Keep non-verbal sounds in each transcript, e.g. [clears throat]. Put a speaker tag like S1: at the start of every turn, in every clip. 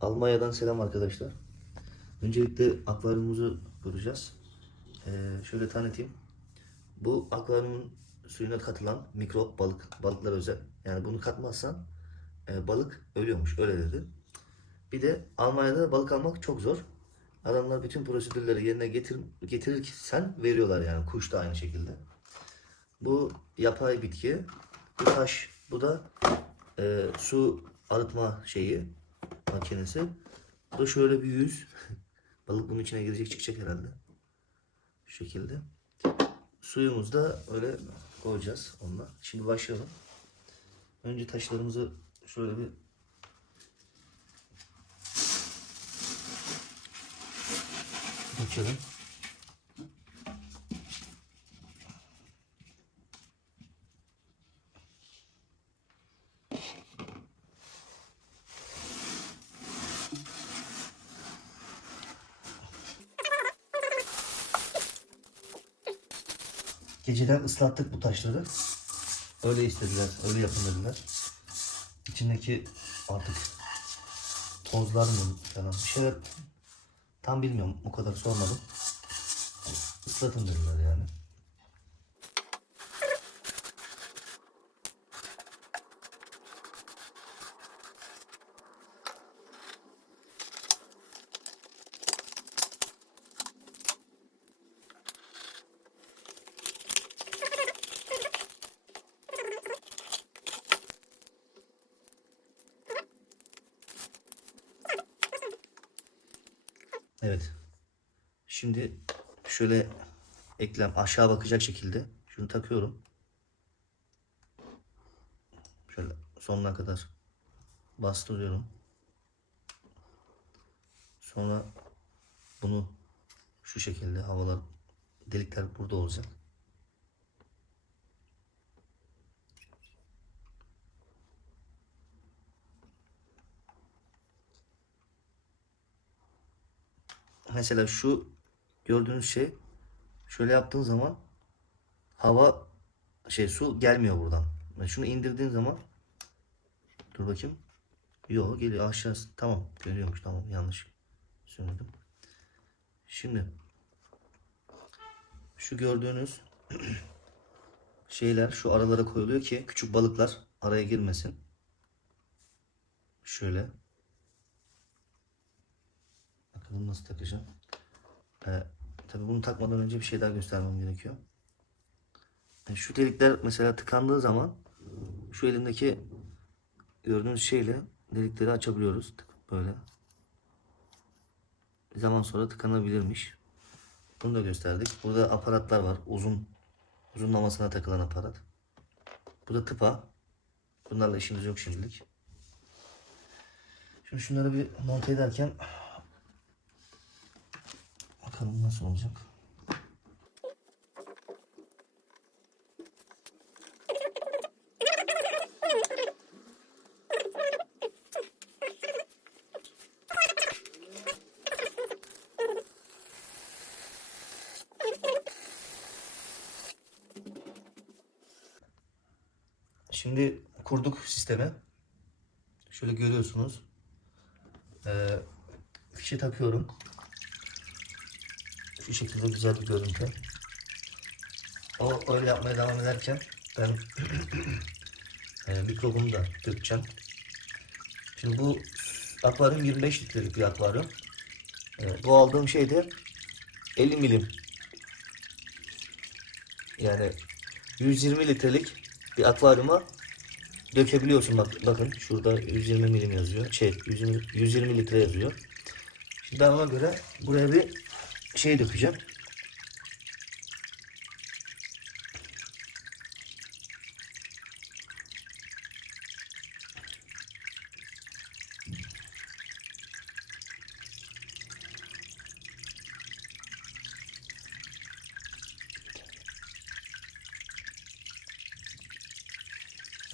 S1: Almanya'dan selam arkadaşlar. Öncelikle akvaryumumuzu kuracağız. Ee, şöyle tanıtayım. Bu akvaryumun suyuna katılan mikrop balık, balıklar özel. Yani bunu katmazsan e, balık ölüyormuş, öyle dedi. Bir de Almanya'da balık almak çok zor. Adamlar bütün prosedürleri yerine getir, getirirsen veriyorlar yani. Kuş da aynı şekilde. Bu yapay bitki. Bu taş, bu da e, su arıtma şeyi, makinesi. Bu da şöyle bir yüz. [laughs] Balık bunun içine girecek çıkacak herhalde. Şu şekilde. Suyumuzu da öyle koyacağız onunla. Şimdi başlayalım. Önce taşlarımızı şöyle bir dökelim. Geceden ıslattık bu taşları. Öyle istediler, öyle yapın dediler. İçindeki artık tozlar mı falan bir şeyler tam bilmiyorum. O kadar sormadım. Islatın dediler yani. Evet. Şimdi şöyle eklem aşağı bakacak şekilde şunu takıyorum. Şöyle sonuna kadar bastırıyorum. Sonra bunu şu şekilde havalar delikler burada olacak. Mesela şu gördüğünüz şey şöyle yaptığın zaman hava şey su gelmiyor buradan. Yani şunu indirdiğin zaman dur bakayım. Yok geliyor aşağısı. Tamam görüyormuş tamam yanlış söyledim. Şimdi şu gördüğünüz [clears throat] şeyler şu aralara koyuluyor ki küçük balıklar araya girmesin. Şöyle. Bakalım nasıl takacağım. Ee, tabii bunu takmadan önce bir şey daha göstermem gerekiyor. Yani şu delikler mesela tıkandığı zaman şu elimdeki gördüğünüz şeyle delikleri açabiliyoruz. Böyle. Bir zaman sonra tıkanabilirmiş. Bunu da gösterdik. Burada aparatlar var. Uzun uzunlamasına takılan aparat. Bu da tıpa. Bunlarla işimiz yok şimdilik. Şimdi şunları bir monte ederken Bakalım nasıl olacak. Şimdi kurduk sistemi. Şöyle görüyorsunuz. Ee, fişe takıyorum. Şu şekilde güzel bir görüntü. O öyle yapmaya devam ederken ben [clears throat] e, mikrobumu da dökeceğim. Şimdi bu akvaryum 25 litrelik bir akvaryum. E, bu aldığım şey de 50 milim. Yani 120 litrelik bir akvaryuma dökebiliyorsun bak bakın şurada 120 milim yazıyor. Şey 120, 120 litre yazıyor. Şimdi ben ona göre buraya bir şey dökeceğim.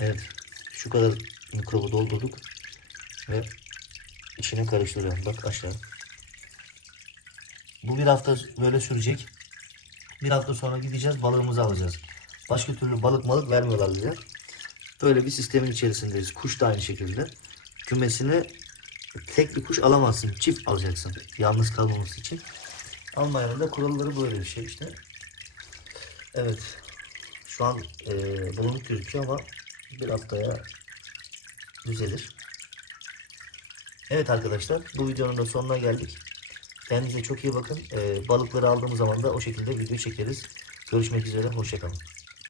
S1: Evet. Şu kadar mikrobu doldurduk. Ve içine karıştırıyorum. Bak aşağı. Bu bir hafta böyle sürecek. Bir hafta sonra gideceğiz balığımızı alacağız. Başka türlü balık malık vermiyorlar bize. Böyle bir sistemin içerisindeyiz. Kuş da aynı şekilde. Kümesini tek bir kuş alamazsın. Çift alacaksın. Yalnız kalmaması için. Almanya'nın da kuralları böyle bir şey işte. Evet. Şu an e, bulanık gözüküyor ama bir haftaya düzelir. Evet arkadaşlar bu videonun da sonuna geldik. Kendinize çok iyi bakın. E, balıkları aldığımız zaman da o şekilde video çekeriz. Görüşmek üzere. Hoşçakalın.